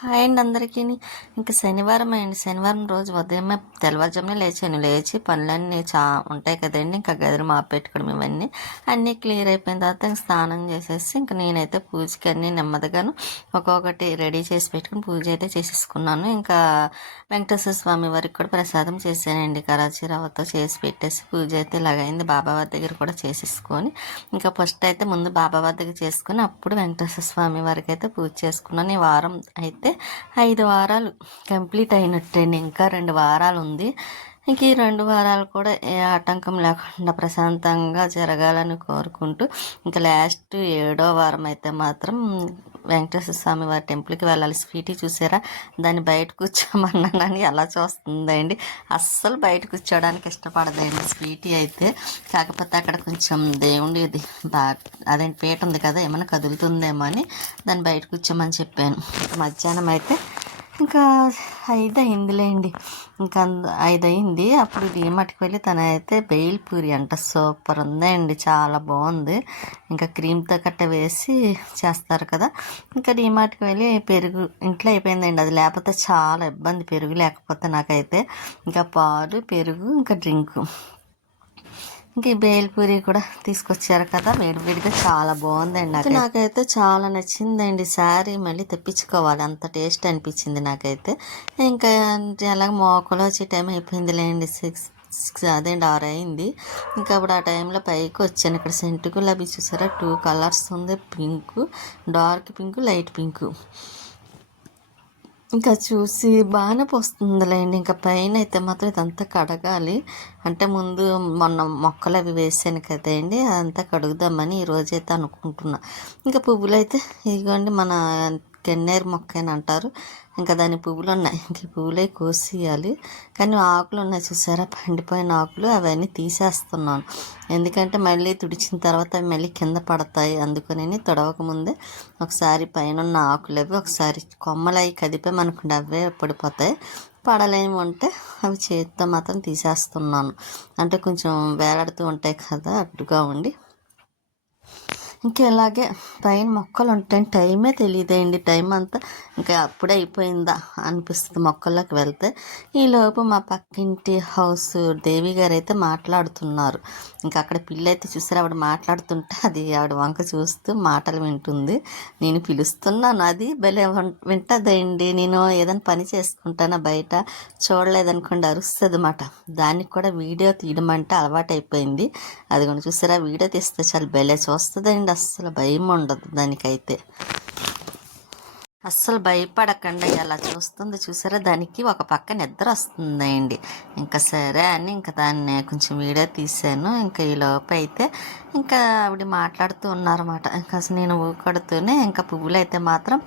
Hi అండి అందరికీ. ఇంకా శనివారం అయింది. శనివారం రోజు ఉదయమే తెల్లవారుజామునే లేచి పనులన్నీ ఉంటాయి కదండి. ఇంకా గదిని మాపెట్టుకోవడం ఇవన్నీ అన్నీ క్లియర్ అయిపోయిన తర్వాత ఇంక స్నానం చేసేసి ఇంక నేనైతే పూజకి అన్నీ నెమ్మదిగాను ఒక్కొక్కటి రెడీ చేసి పెట్టుకుని పూజ అయితే చేసేసుకున్నాను. ఇంకా వెంకటేశ్వర స్వామి వారికి కూడా ప్రసాదం చేశానండి. కరాచీ రవ్వతో చేసి పెట్టేసి పూజ అయితే ఇలాగైంది. బాబావారి దగ్గర కూడా చేసేసుకొని ఇంకా ఫస్ట్ అయితే ముందు బాబావారి దగ్గర చేసుకుని అప్పుడు వెంకటేశ్వర స్వామి వారికి అయితే పూజ చేసుకున్నాను. ఈ వారం అయితే 5 వారాలు కంప్లీట్ అయినట్టండి. ఇంకా 2 వారాలు ఉంది. ఇంక ఈ 2 వారాలు కూడా ఏ ఆటంకం లేకుండా ప్రశాంతంగా జరగాలని కోరుకుంటూ ఇంకా లాస్ట్ 7వ వారం అయితే మాత్రం వెంకటేశ్వర స్వామి వారి టెంపుల్కి వెళ్ళాలి. స్వీటీ చూసారా, దాన్ని బయట కూర్చోమన్నానని ఎలా చూస్తుందండి. అస్సలు బయట కూర్చోవడానికి ఇష్టపడదండి స్వీటీ అయితే. కాకపోతే అక్కడ కొంచెం దేవుడి ఇది అదేంటి పీట ఉంది కదా, ఏమైనా కదులుతుందేమో అని దాన్ని బయట కూర్చోమని చెప్పాను. మధ్యాహ్నం అయితే ఇంకా 5 అయిందిలేండి. ఇంకా 5 అయింది. అప్పుడు డీమార్ట్కి వెళ్ళి తనైతే బెయిల్ పూరి అంట సూపర్ ఉందండి, చాలా బాగుంది. ఇంకా క్రీమ్తో కట్ట వేసి చేస్తారు కదా. ఇంకా డీమార్ట్కి వెళ్ళి పెరుగు ఇంట్లో అయిపోయిందండి. అది లేకపోతే చాలా ఇబ్బంది, పెరుగు లేకపోతే నాకైతే. ఇంకా పాలు, పెరుగు, ఇంకా డ్రింకు, ఇంక ఈ బేల్పూరి కూడా తీసుకొచ్చారు కదా వేడివేడిగా, చాలా బాగుందండి. నాకైతే చాలా నచ్చిందండి. శారీ మళ్ళీ తెప్పించుకోవాలి, అంత టేస్ట్ అనిపించింది నాకైతే. ఇంకా అలాగ మోకలు వచ్చే టైం అయిపోయిందిలేండి. 6 అదేంటి 6 అయింది. ఇంకా అప్పుడు ఆ టైంలో పైకి వచ్చాను. ఇక్కడ సెంటు గులాబీ చూసారా, 2 కలర్స్ ఉంది, pink, dark pink, light pink. ఇంకా చూసి బాగానే పోస్తుందిలేండి. ఇంకా పైన అయితే మాత్రం ఇదంతా కడగాలి. అంటే ముందు మొన్న మొక్కలు అవి వేసాను కదండి, అదంతా కడుగుదామని ఈరోజైతే అనుకుంటున్నా. ఇంకా పువ్వులు అయితే ఇదిగోండి, మన గన్నేరు మొక్క అని అంటారు. ఇంకా దాని పువ్వులు ఉన్నాయి. ఇంక పువ్వులే కోసేయాలి. కానీ ఆకులు ఉన్నాయి చూసారా, పండిపోయిన ఆకులు, అవన్నీ తీసేస్తున్నాను. ఎందుకంటే మళ్ళీ తుడిచిన తర్వాత అవి మళ్ళీ కింద పడతాయి. అందుకని తొడవక ముందే ఒకసారి పైన ఉన్న ఆకులు అవి ఒకసారి కొమ్మలు అవి కదిపామనుకోండి, అవే పడిపోతాయి. పడలేని ఉంటే అవి చేతితో మాత్రం తీసేస్తున్నాను. అంటే కొంచెం వేలాడుతూ ఉంటాయి కదా, అడ్డుగా ఉండి. ఇంకా ఇలాగే పైన మొక్కలు ఉంటాయి, టైమే తెలియదండి. టైం అంతా ఇంకా అప్పుడే అయిపోయిందా అనిపిస్తుంది మొక్కల్లోకి వెళ్తే. ఈలోపు మా పక్కింటి హౌస్ దేవి గారు అయితే మాట్లాడుతున్నారు. ఇంకా అక్కడ పిల్ల అయితే చూసారు, ఆవిడ మాట్లాడుతుంటే అది ఆవిడ వంక చూస్తూ మాటలు వింటుంది. నేను పిలుస్తున్నాను, అది భలే వింటదండి. నేను ఏదైనా పని చేసుకుంటానా బయట చూడలేదనుకోండి అరుస్తుంది అన్నమాట. దానికి కూడా వీడియో తీయడం అంటే అలవాటు అయిపోయింది. అది కూడా చూసారా, వీడియో తీస్తే చాలా భలే చూస్తుందండి. అస్సలు భయం ఉండదు దానికైతే. అస్సలు భయపడకండి, అలా చూస్తుంది చూసారా. దానికి ఒక పక్క నిద్ర వస్తుందండి. ఇంకా సరే అని ఇంకా దాన్ని కొంచెం వీడియో తీసాను. ఇంకా ఈ లోపు అయితే ఇంకా ఆవిడ మాట్లాడుతూ ఉన్నారన్నమాట. ఇంకా అసలు నేను ఊకడుతూనే ఇంకా పువ్వులు అయితే మాత్రం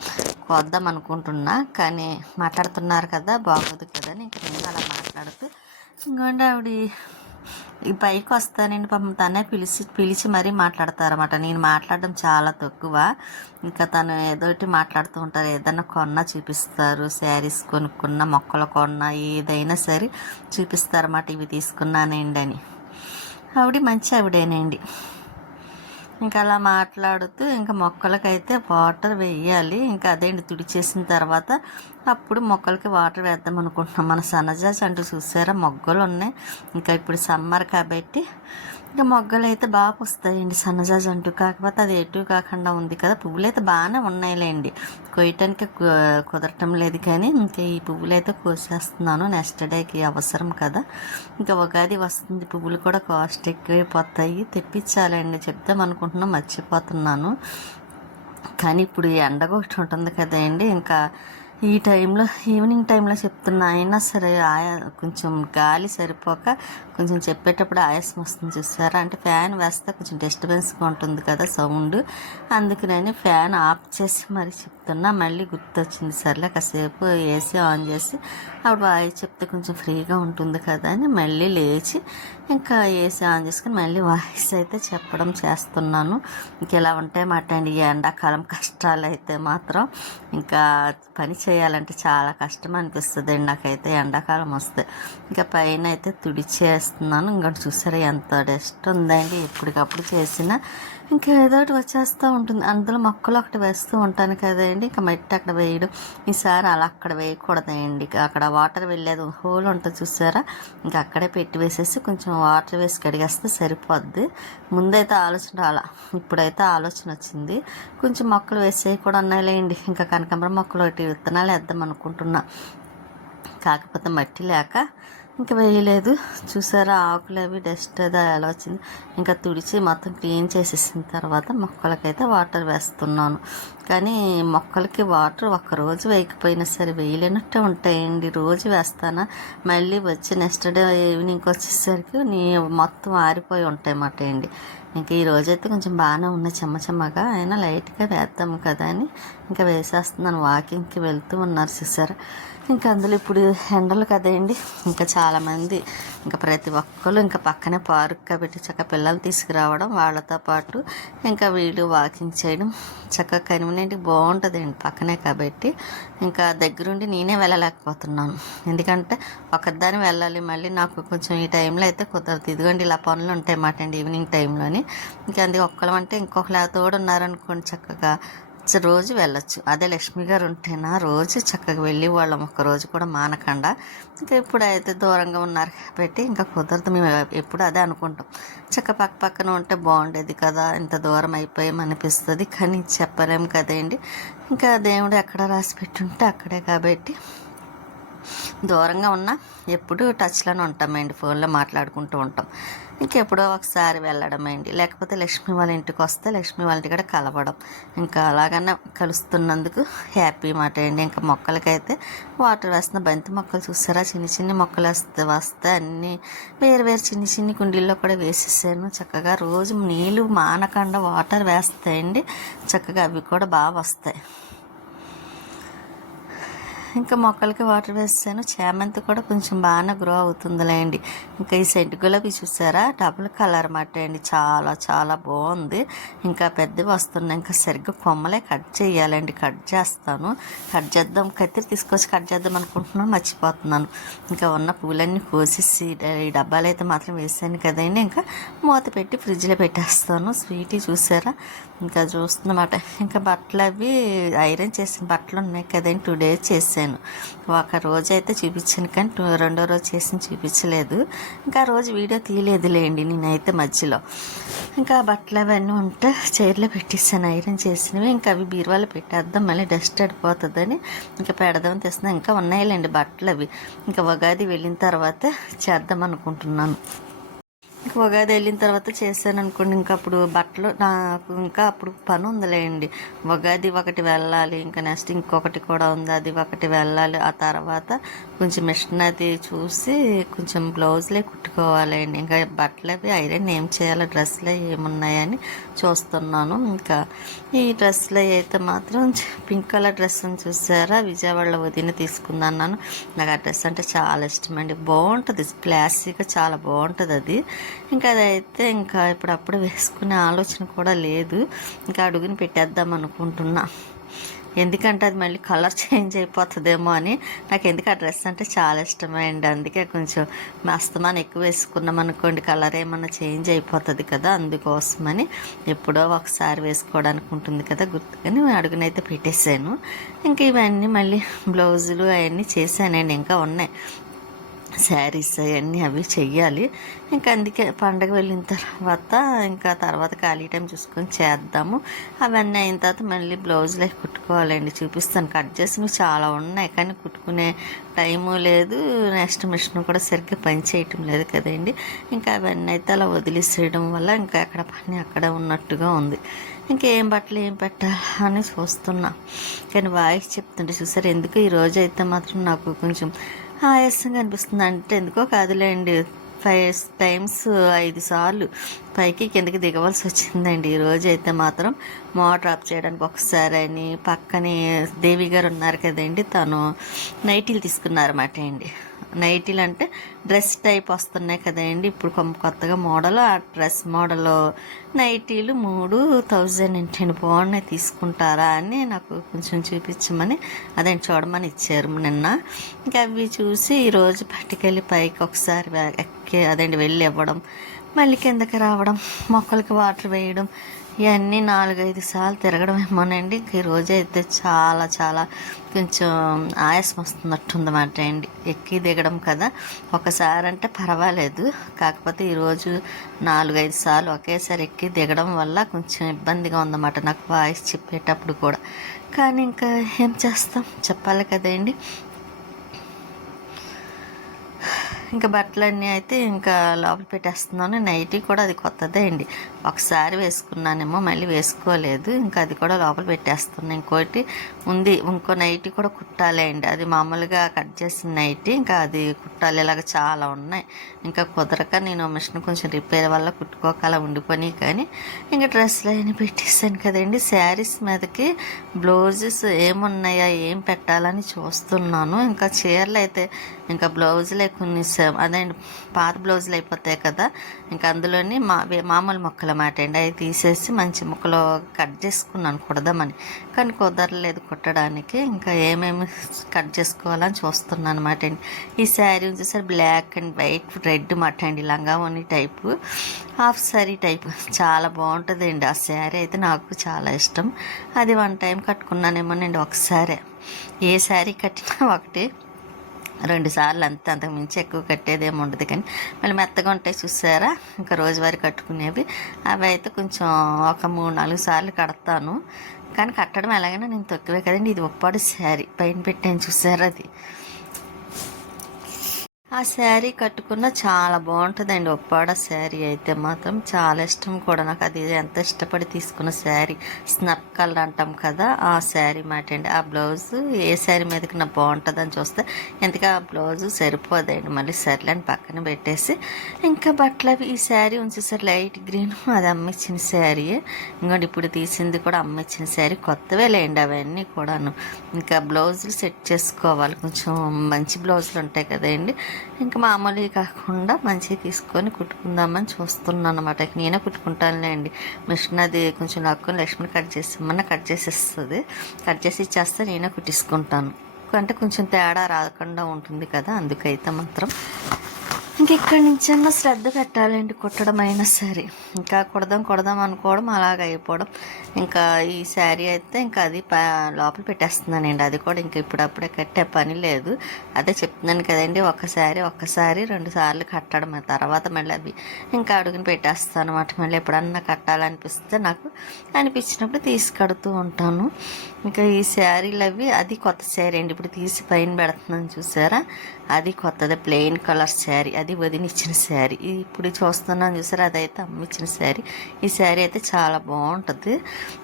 కోద్దాం అనుకుంటున్నా, కానీ మాట్లాడుతున్నారు కదా బాగోదు కదా అని ఇంకా నేను అలా మాట్లాడుతూ ఇంకోండి ఆవిడ ఈ పైకి వస్తానండి. పాపం తనే పిలిచి మరీ మాట్లాడతారన్నమాట. నేను మాట్లాడడం చాలా తక్కువ. ఇంకా తను ఏదోటి మాట్లాడుతూ ఉంటారు. ఏదైనా కొన్నా చూపిస్తారు, శారీస్ కొనుక్కున్న, మొక్కలు కొన్నా, ఏదైనా సరే చూపిస్తారన్నమాట. ఇవి తీసుకున్నానండి అని. ఆవిడ మంచి ఆవిడేనండి. ఇంకా అలా మాట్లాడుతూ ఇంకా మొక్కలకైతే వాటర్ వేయాలి. ఇంకా అదేంటి తుడిచేసిన తర్వాత అప్పుడు మొక్కలకి వాటర్ వేద్దాం అనుకుంటున్నాం. మన సన్నజాజి అంటూ చూసారా, మొగ్గలు ఉన్నాయి. ఇంకా ఇప్పుడు సమ్మర్ కాబట్టి ఇంకా మొగ్గలు అయితే బాగా వస్తాయండి సన్నజాజి అంటూ. కాకపోతే అది ఎటు కాకుండా ఉంది కదా. పువ్వులు అయితే బాగానే ఉన్నాయిలేండి, కొయ్యటానికి కుదరటం లేదు. కానీ ఇంకా ఈ పువ్వులు అయితే కోసేస్తున్నాను, నెక్స్ట్ డేకి అవసరం కదా. ఇంకా ఉగాది వస్తుంది, పువ్వులు కూడా కాస్ట్ ఎక్కువైపోతాయి. తెప్పించాలండి చెప్దాం అనుకుంటున్నా, మర్చిపోతున్నాను. కానీ ఇప్పుడు ఎండగా ఒకటి ఉంటుంది కదండి. ఇంకా ఈ టైంలో ఈవినింగ్ టైంలో చెప్తున్నా, అయినా సరే కొంచెం గాలి సరిపోక కొంచెం చెప్పేటప్పుడు ఆయాసం వస్తుంది చూసారా. అంటే ఫ్యాన్ వేస్తే కొంచెం డిస్టర్బెన్స్గా ఉంటుంది కదా సౌండ్, అందుకని ఫ్యాన్ ఆఫ్ చేసి మరి చెప్తున్నా. మళ్ళీ గుర్తొచ్చింది, సర్లే కాసేపు ఏసీ ఆన్ చేసి అప్పుడు వాయిస్ చెప్తే కొంచెం ఫ్రీగా ఉంటుంది కదా అని మళ్ళీ లేచి ఇంకా ఏసీ ఆన్ చేసుకుని మళ్ళీ వాయిస్ అయితే చెప్పడం చేస్తున్నాను. ఇంక ఇలా ఉంటాయి మాట అండి ఈ ఎండాకాలం కష్టాలు అయితే మాత్రం. ఇంకా పని చేయాలంటే చాలా కష్టం అనిపిస్తుంది అండి నాకైతే ఎండాకాలం వస్తే. ఇంకా పైన అయితే తుడిచేస్తున్నాను. ఇంకా చూసారా ఎంత డస్ట్ ఉందండి, ఎప్పటికప్పుడు చేసిన ఇంకా ఏదో ఒకటి వచ్చేస్తూ ఉంటుంది. అందులో మొక్కలు ఒకటి వేస్తూ ఉంటాను కదండి. కదండి, ఇంకా మట్టి అక్కడ వేయడం. ఈసారి అలా అక్కడ వేయకూడదండి, అక్కడ వాటర్ వెళ్ళేది హోల్ ఉంటుంది చూసారా, ఇంకా అక్కడే పెట్టి వేసేసి కొంచెం వాటర్ వేసి కడిగేస్తే సరిపోద్ది. ముందైతే ఆలోచన రాలా, ఇప్పుడైతే ఆలోచన వచ్చింది. కొంచెం మొక్కలు వేసేవి కూడా ఉన్నాయిలేండి, ఇంకా కనకాంబరం మొక్కలు ఒకటి విత్తనాలు వేద్దాం అనుకుంటున్నా, కాకపోతే మట్టి లేక ఇంకా వేయలేదు. చూసారా ఆకులు అవి డస్ట్ అది ఎలా వచ్చింది. ఇంకా తుడిచి మొత్తం క్లీన్ చేసేసిన తర్వాత మొక్కలకైతే వాటర్ వేస్తున్నాను. కానీ మొక్కలకి వాటర్ ఒక్కరోజు వేయకపోయినా సరే వేయలేనట్టే ఉంటాయండి. రోజు వేస్తానా, మళ్ళీ వచ్చి నెక్స్ట్ డే ఈవినింగ్కి వచ్చేసరికి మొత్తం ఆరిపోయి ఉంటాయి అన్నమాట అండి. ఇంకా ఈ రోజైతే కొంచెం బాగానే ఉన్నాయి చెమ్మగా, అయినా లైట్గా వేద్దాము కదా అని ఇంకా వేసేస్తున్నాను. వాకింగ్కి వెళ్తూ ఉన్నారు చూసారా. ఇంకా అందులో ఇప్పుడు ఎండలు కదండి, ఇంకా చాలామంది ఇంకా ప్రతి ఒక్కరు ఇంకా పక్కనే పార్క్ కాబట్టి చక్కగా పిల్లలు తీసుకురావడం, వాళ్ళతో పాటు ఇంకా వీళ్ళు వాకింగ్ చేయడం చక్కగా కన్వీనియంట్ బాగుంటుందండి పక్కనే కాబట్టి. ఇంకా దగ్గరుండి నేనే వెళ్ళలేకపోతున్నాను, ఎందుకంటే ఒకదాన్ని వెళ్ళాలి, మళ్ళీ నాకు కొంచెం ఈ టైంలో అయితే కుదరదు. ఇదిగోండి ఇలా పనులు ఉంటాయి అన్నమాట అండి ఈవినింగ్ టైంలోని. ఇంకా అందుకే ఒక్కలం అంటే ఇంకొకరు తోడు ఉన్నారనుకోండి చక్కగా రోజు వెళ్ళొచ్చు. అదే లక్ష్మి గారు ఉంటేనా రోజు చక్కగా వెళ్ళి వాళ్ళం ఒక్కరోజు కూడా మానకుండా. ఇంకా ఇప్పుడైతే దూరంగా ఉన్నారు కాబట్టి ఇంకా కుదరదు. మేము ఎప్పుడు అదే అనుకుంటాం, చక్క పక్కన ఉంటే బాగుండేది కదా, ఇంత దూరం అయిపోయామనిపిస్తుంది, కానీ చెప్పలేము కదండి. ఇంకా దేవుడు ఎక్కడ రాసి పెట్టుంటే అక్కడే కాబట్టి దూరంగా ఉన్నా ఎప్పుడు టచ్లోనే ఉంటామండి, ఫోన్లో మాట్లాడుకుంటూ ఉంటాం. ఇంకెప్పుడో ఒకసారి వెళ్ళడమేంటి, లేకపోతే లక్ష్మి వాళ్ళ ఇంటికి వస్తే లక్ష్మి వాళ్ళ ఇంటి కూడా కలవడం, ఇంకా అలాగన్నా కలుస్తున్నందుకు హ్యాపీ మాట అండి. ఇంకా మొక్కలకైతే వాటర్ వేస్తున్న బంతి మొక్కలు చూసారా, చిన్ని మొక్కలు వస్తే అన్నీ వేరు చిన్ని కుండీల్లో కూడా వేసేసాను. చక్కగా రోజు నీళ్ళు మానకుండా వాటర్ వేస్తాయండి, చక్కగా అవి కూడా బాగా వస్తాయి. ఇంకా మొక్కలకి వాటర్ వేసాను. చామంతి కూడా కొంచెం బాగానే గ్రో అవుతుందిలేండి. ఇంకా ఈ సెంటు గులాబీ చూసారా, డబుల్ కలర్ మాట అండి, చాలా బాగుంది. ఇంకా పెద్దవి వస్తున్నాయి, ఇంకా సరిగ్గా కొమ్మలే కట్ చేయాలండి. కట్ చేద్దాం కత్తిరి తీసుకొచ్చి కట్ చేద్దాం అనుకుంటున్నాను, మర్చిపోతున్నాను. ఇంకా ఉన్న పూలన్నీ కోసేసి ఈ డబ్బాలు అయితే మాత్రం వేసాను కదండి, ఇంకా మూత పెట్టి ఫ్రిడ్జ్లో పెట్టేస్తాను. స్వీటీ చూసారా, ఇంకా చూస్తున్నమాట. ఇంకా బట్టలు అవి ఐరన్ చేసిన బట్టలు ఉన్నాయి కదండి, 2 days చేసాను. ఒక రోజు అయితే చూపించాను, కానీ రెండో రోజు చేసి చూపించలేదు. ఇంకా ఆ రోజు వీడియో తీయలేదులేండి నేనైతే మధ్యలో. ఇంకా బట్టలు అవన్నీ ఉంటే చైర్లో పెట్టేసాను ఐరన్ చేసినవి. ఇంకా అవి బీరువాలో పెట్టేద్దాం, మళ్ళీ డస్ట్ అడిపోతుందని ఇంకా పెడదామని తెస్తున్నాను. ఇంకా ఉన్నాయిలేండి బట్టలు అవి, ఇంకా ఉగాది వెళ్ళిన తర్వాత చేద్దాం అనుకుంటున్నాను. ఇంకా ఉగాది వెళ్ళిన తర్వాత చేశాను అనుకోండి, ఇంకా అప్పుడు బట్టలు నాకు ఇంకా అప్పుడు పని ఉందిలేండి. ఉగాది ఒకటి వెళ్ళాలి, ఇంకా నెక్స్ట్ ఇంకొకటి కూడా ఉంది, అది ఒకటి వెళ్ళాలి. ఆ తర్వాత కొంచెం మిషన్ అది చూసి కొంచెం బ్లౌజ్లే కుట్టుకోవాలండి. ఇంకా బట్టలు అవి ఐరన్ ఏం చేయాలో, డ్రెస్సులు ఏమున్నాయని చూస్తున్నాను. ఇంకా ఈ డ్రెస్సులు అయితే మాత్రం పింక్ కలర్ డ్రెస్ చూసారా, విజయవాడలో వదిన తీసుకుందన్నాను. నాకు ఆ డ్రెస్ అంటే చాలా ఇష్టం అండి, బాగుంటుంది, క్లాసీగా చాలా బాగుంటుంది అది. ఇంకా అదైతే ఇంకా ఇప్పుడప్పుడు వేసుకునే ఆలోచన కూడా లేదు, ఇంకా అడుగుని పెట్టేద్దాం అనుకుంటున్నా. ఎందుకంటే అది మళ్ళీ కలర్ చేంజ్ అయిపోతుందేమో అని. నాకు ఎందుకు ఆ డ్రెస్ అంటే చాలా ఇష్టమైంది, అందుకే కొంచెం అస్తమానం ఎక్కువ వేసుకున్నాం అనుకోండి కలర్ ఏమన్నా చేంజ్ అయిపోతుంది కదా, అందుకోసమని ఎప్పుడో ఒకసారి వేసుకోవడానికి ఉంటుంది కదా గుర్తుకని అడుగునైతే పెట్టేశాను. ఇంకా ఇవన్నీ మళ్ళీ బ్లౌజులు అవన్నీ చేశానండి, ఇంకా ఉన్నాయి శారీస్ అవన్నీ అవి చెయ్యాలి. ఇంకా అందుకే పండగ వెళ్ళిన తర్వాత ఖాళీ టైం చూసుకొని చేద్దాము. అవన్నీ అయిన తర్వాత మళ్ళీ బ్లౌజులు అవి కుట్టుకోవాలండి, చూపిస్తాను. కట్ చేసి చాలా ఉన్నాయి, కానీ కుట్టుకునే టైము లేదు, నెక్స్ట్ మిషన్ కూడా సరిగ్గా పని చేయటం లేదు కదండి. ఇంకా అవన్నీ అయితే అలా వదిలేసేయడం వల్ల ఇంకా ఎక్కడ పని అక్కడ ఉన్నట్టుగా ఉంది. ఇంకేం బట్టలు ఏం పెట్టాలని చూస్తున్నా, కానీ వాయిస్ చెప్తుంటే చూసారు. ఎందుకు ఈరోజు అయితే మాత్రం నాకు కొంచెం ఆయాసంగా అనిపిస్తుంది, అంటే ఎందుకో కాదులేండి. 5 times 5 సార్లు పైకి కిందకి దిగవలసి వచ్చిందండి ఈరోజు అయితే మాత్రం. మోటార్ ఆఫ్ చేయడానికి ఒకసారి అని, పక్కనే దేవి గారు ఉన్నారు కదండి, తను నైటీలు తీసుకున్నారన్నమాట అండి. నైటీలు అంటే డ్రెస్ టైప్ వస్తున్నాయి కదండి ఇప్పుడు కొత్తగా మోడల్, ఆ డ్రెస్ మోడల్ నైటీలు 3000 ఏంటండి, బాగున్నాయి, తీసుకుంటారా అని నాకు కొంచెం చూపించమని అదే చూడమని ఇచ్చారు నిన్న. ఇంకా అవి చూసి ఈరోజు పట్టుకెళ్ళి పైకి ఒకసారి అదేంటి వెళ్ళి ఇవ్వడం, మళ్ళీ కిందకి రావడం, మొక్కలకి వాటర్ వేయడం, ఇవన్నీ 4-5 సార్లు తిరగడం ఏమోనండి. ఈరోజు అయితే చాలా చాలా కొంచెం ఆయాసం వస్తున్నట్టుందన్నమాట అండి. ఎక్కి దిగడం కదా, ఒకసారి అంటే పర్వాలేదు, కాకపోతే ఈరోజు 4-5 సార్లు ఒకేసారి ఎక్కి దిగడం వల్ల కొంచెం ఇబ్బందిగా ఉందన్నమాట నాకు వాయిస్ చెప్పేటప్పుడు కూడా. కానీ ఇంకా ఏం చేస్తాం, చెప్పాలి కదండి. ఇంకా బట్టలన్నీ అయితే ఇంకా లోపల పెట్టేస్తున్నాను. నైటీ కూడా అది కొత్తదే అండి, ఒకసారి వేసుకున్నానేమో మళ్ళీ వేసుకోలేదు, ఇంకా అది కూడా లోపల పెట్టేస్తున్నాను. ఇంకోటి ఉంది, ఇంకో నైటీ కూడా కుట్టాలి అండి, అది మామూలుగా కట్ చేసిన నైటీ, ఇంకా అది కుట్టాలి. ఇలాగ చాలా ఉన్నాయి, ఇంకా కుదరక నేను మిషన్ కొంచెం రిపేర్ వల్ల కుట్టుకోకలా ఉండిపోయి. కానీ ఇంకా డ్రెస్సులు అవన్నీ పెట్టేసాను కదండి. శారీస్ మీదకి బ్లౌజెస్ ఏమున్నాయా ఏం పెట్టాలని చూస్తున్నాను. ఇంకా చీరలు అయితే ఇంకా బ్లౌజులే కొన్ని అదేంటి పాత బ్లౌజులు అయిపోతాయి కదా, ఇంకా అందులోని మామూలు ముక్కలు మాట అండి, అవి తీసేసి మంచి ముక్కలు కట్ చేసుకున్నాను కుడదామని. కానీ కుదరలేదు కుట్టడానికి. ఇంకా ఏమేమి కట్ చేసుకోవాలని చూస్తున్నాను అనమాట అండి. ఈ శారీ వచ్చేసరి బ్లాక్ అండ్ వైట్ రెడ్ మాట అండి, లంగావోని టైపు, హాఫ్ శారీ టైపు, చాలా బాగుంటుందండి. ఆ శారీ అయితే నాకు చాలా ఇష్టం. అది 1 టైం కట్టుకున్నానేమోనండి ఒకసారి. ఏ శారీ కట్టినా ఒకటి 2 సార్లు అంతే, అంతకు మించి ఎక్కువ కట్టేదేమి ఉండదు. కానీ మళ్ళీ మెత్తగా ఉంటాయి చూసారా, ఇంకా రోజువారీ కట్టుకునేవి, అవి అయితే కొంచెం ఒక 3-4 సార్లు కడతాను. కానీ కట్టడం ఎలాగైనా నేను తక్కువే కదండి. ఇది ఉప్పాడు శారీ పైన పెట్టాను చూసారా, అది ఆ శారీ కట్టుకున్న చాలా బాగుంటుందండి. ఉప్పాడ శారీ అయితే మాత్రం చాలా ఇష్టం కూడా నాకు. అది ఎంత ఇష్టపడి తీసుకున్న శారీ, స్నప్ కలర్ అంటాం కదా, ఆ శారీ మాట అండి. ఆ బ్లౌజు ఏ శారీ మీదకి నాకు బాగుంటుందని చూస్తే ఎందుకు ఆ బ్లౌజు సరిపోదండి. మళ్ళీ సర్లేని పక్కన పెట్టేసి ఇంకా బట్టలు అవి, ఈ శారీ ఉంచేసారి లైట్ గ్రీన్, అది అమ్మిచ్చిన శారీ. ఇంకోటి ఇప్పుడు తీసింది కూడా అమ్మిచ్చిన శారీ, కొత్తవే లేండి అవన్నీ కూడాను. ఇంకా బ్లౌజులు సెట్ చేసుకోవాలి, కొంచెం మంచి బ్లౌజులు ఉంటాయి కదండి, ఇంకా మామూలుగా కాకుండా మంచిగా తీసుకొని కుట్టుకుందామని చూస్తున్నాను అనమాట. నేనే కుట్టుకుంటానులేండి, మిషన్ అది కొంచెం లాక్కొని లక్ష్మి కట్ చేస్తామన్నా కట్ చేసేస్తుంది, కట్ చేసి ఇచ్చేస్తే నేనే కుట్టించుకుంటాను. అంటే కొంచెం తేడా రాకుండా ఉంటుంది కదా, అందుకైతే మాత్రం ఇంకెక్కడి నుంచన్నా శ్రద్ధ పెట్టాలండి, కుట్టడం అయినా సరే. ఇంకా కుడదాం అనుకోవడం అలాగ అయిపోవడం. ఇంకా ఈ శారీ అయితే ఇంకా అది లోపల పెట్టేస్తున్నానండి, అది కూడా ఇంకా ఇప్పుడప్పుడే కట్టే పని లేదు. అదే చెప్తున్నాను కదండి, ఒక్కసారి 2 సార్లు కట్టడం, తర్వాత మళ్ళీ అవి ఇంకా అడుగుని పెట్టేస్తాను అనమాట. మళ్ళీ ఎప్పుడన్నా కట్టాలనిపిస్తే నాకు అనిపించినప్పుడు తీసి కడుతూ ఉంటాను. ఇంకా ఈ శారీలు అవి, అది కొత్త శారీ అండి, ఇప్పుడు తీసి పైన పెడుతున్నాను చూసారా, అది కొత్తది ప్లెయిన్ కలర్ శారీ, అది వదినిచ్చిన శారీ. ఇప్పుడు చూస్తున్నాను చూసారా, అదైతే అమ్మిచ్చిన శారీ. ఈ శారీ అయితే చాలా బాగుంటుంది.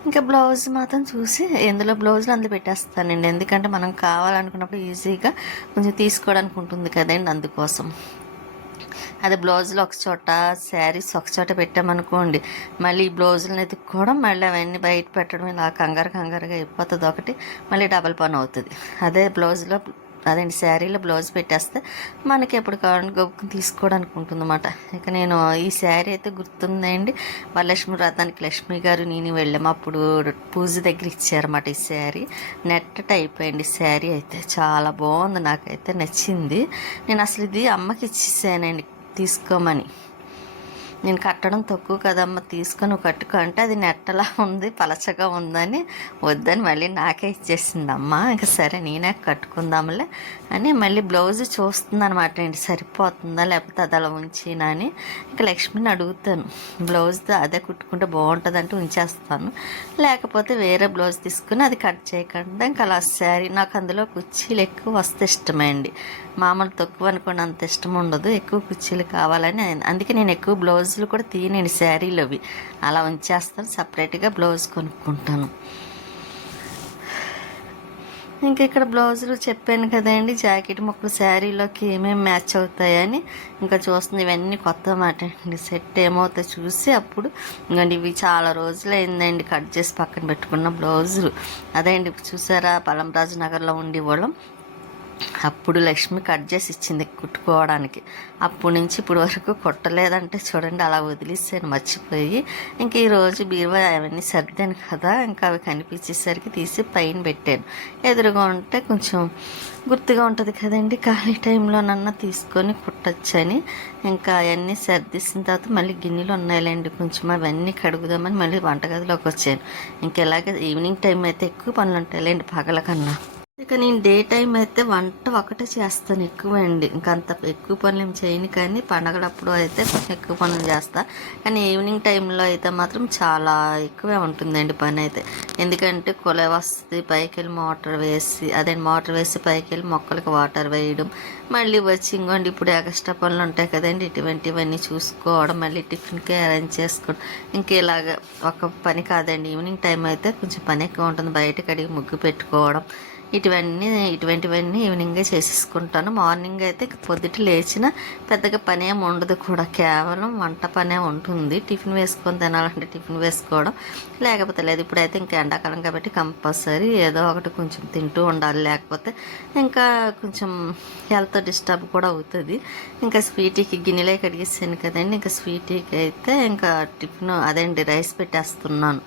ఇంకా బ్లౌజ్ మాత్రం చూసి ఎందులో బ్లౌజులు అందులో పెట్టేస్తానండి, ఎందుకంటే మనం కావాలనుకున్నప్పుడు ఈజీగా కొంచెం తీసుకోవడానికి ఉంటుంది కదండి, అందుకోసం. అదే బ్లౌజులు ఒక చోట, శారీస్ ఒక చోట పెట్టామనుకోండి, మళ్ళీ ఈ బ్లౌజులను ఎత్తుక్కోవడం, మళ్ళీ అవన్నీ బయట పెట్టడం, ఇలా కంగారుగా అయిపోతుంది ఒకటి, మళ్ళీ డబల్ పని అవుతుంది. అదే బ్లౌజులో అదేంటి శారీలో బ్లౌజ్ పెట్టేస్తే మనకి ఎప్పుడు కావాలని గొప్పని తీసుకోవడానికి ఉంటుందన్నమాట. ఇక నేను ఈ శారీ అయితే గుర్తుందండి, వరలక్ష్మి వ్రతానికి లక్ష్మి గారు నేను వెళ్ళాము, అప్పుడు పూజ దగ్గర ఇచ్చారన్నమాట ఈ శారీ. నెట్ టైప్ అండి శారీ, అయితే చాలా బాగుంది, నాకైతే నచ్చింది. నేను అసలు ఇది అమ్మకి ఇచ్చేసానండి తీసుకోమని. నేను కట్టడం తక్కువ కదమ్మ, తీసుకొని కట్టుకో అంటే అది నెట్టలా ఉంది, పలచగా ఉందని వద్దని మళ్ళీ నాకే ఇచ్చేసింది అమ్మ. ఇంకా సరే నేనే కట్టుకుందాంలే అని మళ్ళీ బ్లౌజ్ చూస్తుంది అనమాట అండి, సరిపోతుందా లేకపోతే అది అలా ఉంచినా అని. ఇంకా లక్ష్మిని అడుగుతాను, బ్లౌజ్ అదే కుట్టుకుంటే బాగుంటుంది అంటే ఉంచేస్తాను, లేకపోతే వేరే బ్లౌజ్ తీసుకుని అది కట్ చేయకుండా ఇంకా అలా శారీ. నాకు అందులో కుర్చీలు ఎక్కువ వస్తే ఇష్టమే అండి, మామూలు తక్కువ అనుకోండి అంత ఇష్టం ఉండదు, ఎక్కువ కుర్చీలు కావాలని. అందుకే నేను ఎక్కువ బ్లౌజులు కూడా తీయనండి శారీలు, అవి అలా ఉంచేస్తాను, సపరేట్గా బ్లౌజ్ కొనుక్కుంటాను. ఇంకా ఇక్కడ బ్లౌజులు చెప్పాను కదండి, జాకెట్ ముక్కలు శారీలోకి ఏమేమి మ్యాచ్ అవుతాయని ఇంకా చూస్తుంది. ఇవన్నీ కొత్త మాట అండి, సెట్ ఏమవుతాయి చూసి అప్పుడు. ఇంకండి ఇవి చాలా రోజులు అయిందండి కట్ చేసి పక్కన పెట్టుకున్న బ్లౌజులు. అదే అండి చూసారా, పలంరాజు నగర్లో ఉండేవాళ్ళం, అప్పుడు లక్ష్మి కట్ చేసి ఇచ్చింది కుట్టుకోవడానికి. అప్పటి నుంచి ఇప్పుడు వరకు కుట్టలేదంటే చూడండి, అలా వదిలేసాను మర్చిపోయి. ఇంక ఈరోజు బీరువా అవన్నీ సర్దాను కదా, ఇంకా అవి కనిపించేసరికి తీసి పైన పెట్టాను. ఎదురుగా ఉంటే కొంచెం గుర్తుగా ఉంటుంది కదండి, ఖాళీ టైంలోనన్నా తీసుకొని కుట్టచ్చని. ఇంకా అవన్నీ సర్దిసిన తర్వాత మళ్ళీ గిన్నెలు ఉన్నాయిలేండి, కొంచెం అవన్నీ కడుగుదామని మళ్ళీ వంటగదిలోకి వచ్చాను. ఇంకా ఇలాగే ఈవినింగ్ టైం అయితే ఎక్కువ పనులు ఉంటాయిలేండి పగల కన్నా. ఇక నేను డే టైం అయితే వంట ఒకటే చేస్తాను ఎక్కువ అండి, ఇంకా అంత ఎక్కువ పనులు ఏం చేయను. కానీ పండగలప్పుడు అయితే కొంచెం ఎక్కువ పనులు చేస్తా. కానీ ఈవినింగ్ టైంలో అయితే మాత్రం చాలా ఎక్కువే ఉంటుందండి పని అయితే. ఎందుకంటే కొలై వస్తుంది, పైకి వెళ్ళి మోటార్ వేసి పైకి వెళ్ళి మొక్కలకి వాటర్ వేయడం, మళ్ళీ వచ్చి ఇంకోండి ఇప్పుడు ఎక్స్ట్రా పనులు ఉంటాయి కదండి, ఇటువంటివన్నీ చూసుకోవడం, మళ్ళీ టిఫిన్కి అరేంజ్ చేసుకోవడం. ఇంకా ఇలాగ ఒక పని కాదండి. ఈవినింగ్ టైం అయితే కొంచెం పని ఎక్కువ ఉంటుంది. బయట కడిగి ముగ్గు పెట్టుకోవడం, ఇటువంటివన్నీ ఈవినింగే చేసేసుకుంటాను. మార్నింగ్ అయితే పొద్దుట లేచిన పెద్దగా పని ఏమి ఉండదు కూడా, కేవలం వంట పనే ఉంటుంది. టిఫిన్ వేసుకొని తినాలంటే టిఫిన్ వేసుకోవడం, లేకపోతే లేదు. ఇప్పుడైతే ఇంకా ఎండాకాలం కాబట్టి కంపల్సరీ ఏదో ఒకటి కొంచెం తింటూ ఉండాలి, లేకపోతే ఇంకా కొంచెం హెల్త్ డిస్టర్బ్ కూడా అవుతుంది. ఇంకా స్వీటీకి గిన్నెలే కడిగేసాను కదండి, ఇంకా స్వీటీకి అయితే ఇంకా టిఫిన్ అదేంటి రైస్ పెట్టేస్తున్నాను.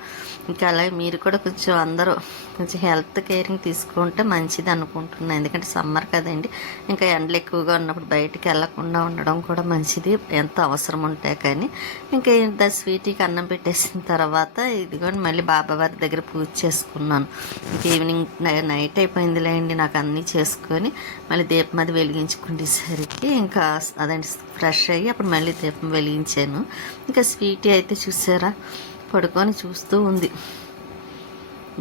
ఇంకా అలాగే మీరు కూడా కొంచెం అందరూ కొంచెం హెల్త్ కేరింగ్ తీసుకుంటే మంచిది అనుకుంటున్నాను. ఎందుకంటే సమ్మర్ కదండి, ఇంకా ఎండలు ఎక్కువగా ఉన్నప్పుడు బయటికి వెళ్ళకుండా ఉండడం కూడా మంచిది, ఎంత అవసరం ఉంటాయి. కానీ ఇంకా ఇంత స్వీటీకి అన్నం పెట్టేసిన తర్వాత ఇదిగోండి మళ్ళీ బాబావారి దగ్గర పూజ చేసుకున్నాను. ఇంక ఈవినింగ్ నైట్ అయిపోయిందిలేండి నాకు అన్నీ చేసుకొని మళ్ళీ దీపం అది వెలిగించుకునేసరికి ఇంకా అదండి ఫ్రెష్ అయ్యి అప్పుడు మళ్ళీ దీపం వెలిగించాను. ఇంకా స్వీటీ అయితే చూసారా పడుకొని చూస్తూ ఉంది.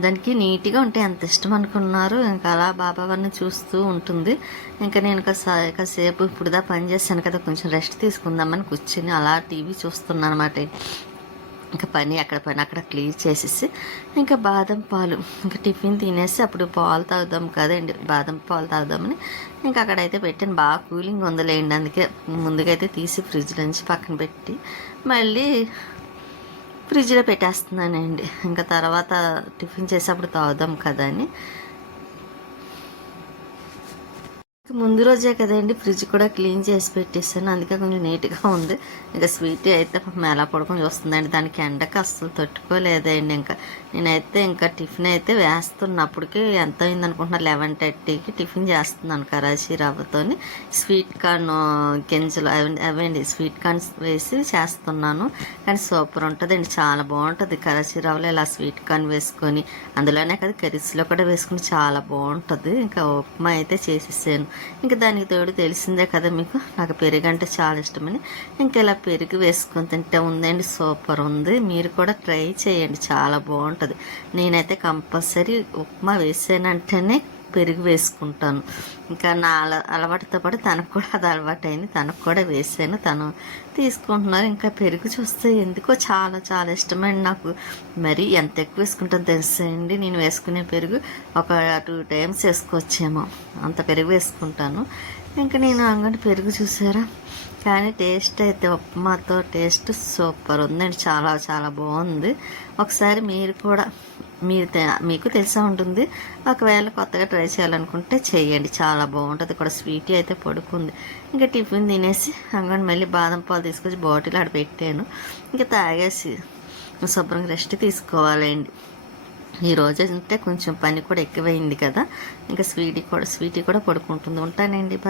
దానికి నీట్గా ఉంటే ఎంత ఇష్టం అనుకున్నారు. ఇంకా అలా బాబావారిని చూస్తూ ఉంటుంది. ఇంకా నేను కాసేపు ఇప్పుడుదా పని చేశాను కదా, కొంచెం రెస్ట్ తీసుకుందామని కూర్చుని అలా టీవీ చూస్తున్నాను అనమాట. ఇంకా పని అక్కడ క్లీన్ చేసేసి ఇంకా బాదం పాలు ఇంకా టిఫిన్ తినేసి అప్పుడు పాలు తాగుదాం కదండి, బాదం పాలు తాగుదామని ఇంకా అక్కడైతే పెట్టాను. బాగా కూలింగ్ ఉందిలేండి, అందుకే ముందుగా అయితే తీసి ఫ్రిడ్జ్ నుంచి పక్కన పెట్టి మళ్ళీ ఫ్రిడ్జ్లో పెట్టేస్తున్నానండి. ఇంకా తర్వాత టిఫిన్ చేసేప్పుడు తాగుదాం కదా అని. ముందు రోజే కదండి ఫ్రిడ్జ్ కూడా క్లీన్ చేసి పెట్టేసాను, అందుకే కొంచెం నీట్గా ఉంది. ఇంకా స్వీటీ అయితే పాపం ఎలా పడుకొని చూస్తుందండి, దానికి ఎండకి అస్సలు తట్టుకోలేదండి. ఇంకా నేనైతే ఇంకా టిఫిన్ అయితే వేస్తున్నప్పటికీ ఎంత అయింది అనుకుంటున్నా, 11:30కి టిఫిన్ చేస్తున్నాను కరాచీ రవ్వతోని. స్వీట్ కార్న్ గింజలు అవండి స్వీట్ కార్న్స్ వేసి చేస్తున్నాను. కానీ సూపర్ ఉంటుందండి, చాలా బాగుంటుంది. కరాచీ రవ్వలో ఇలా స్వీట్ కార్న్ వేసుకొని అందులోనే కదా కర్రీస్లో కూడా వేసుకుని చాలా బాగుంటుంది. ఇంకా ఉప్మా అయితే చేసేసాను. ఇంకా దానికి తోడు తెలిసిందే కదా మీకు, నాకు పెరుగు అంటే చాలా ఇష్టమని. ఇంకా ఇలా పెరుగు వేసుకొని తింటే ఉందండి, సూపర్ ఉంది. మీరు కూడా ట్రై చేయండి, చాలా బాగుంటుంది. నేనైతే కంపల్సరీ ఉప్మా వేసానంటేనే పెరుగు వేసుకుంటాను. ఇంకా నా అలవాటుతో పాటు తనకు కూడా అది అలవాటు అయింది, తనకు కూడా వేసాను, తను తీసుకుంటున్నారు. ఇంకా పెరుగు చూస్తే ఎందుకో చాలా చాలా ఇష్టమండి నాకు. మరి ఎంత ఎక్కువ వేసుకుంటాను తెలుసండి, నేను వేసుకునే పెరుగు ఒక 2 times వేసుకోవచ్చేమో, అంత పెరుగు వేసుకుంటాను. ఇంకా నేను అంగడి పెరుగు చూసారా, కానీ టేస్ట్ అయితే ఉప్మాతో టేస్ట్ సూపర్ ఉందండి, చాలా చాలా బాగుంది. ఒకసారి మీరు కూడా మీకు తెలిసే ఉంటుంది, ఒకవేళ కొత్తగా ట్రై చేయాలనుకుంటే చేయండి, చాలా బాగుంటుంది కూడా. స్వీటీ అయితే పడుకుంది. ఇంకా టిఫిన్ తినేసి అంగడి మళ్ళీ బాదం పాలు తీసుకొచ్చి బాటిల్ ఆడ పెట్టాను. ఇంకా తాగేసి శుభ్రంగా రెస్ట్ తీసుకోవాలండి. ఈరోజు అంటే కొంచెం పని కూడా ఎక్కువైంది కదా, ఇంకా స్వీటీ కూడా పడుకుంటుంది. ఉంటానండి, బాయ్.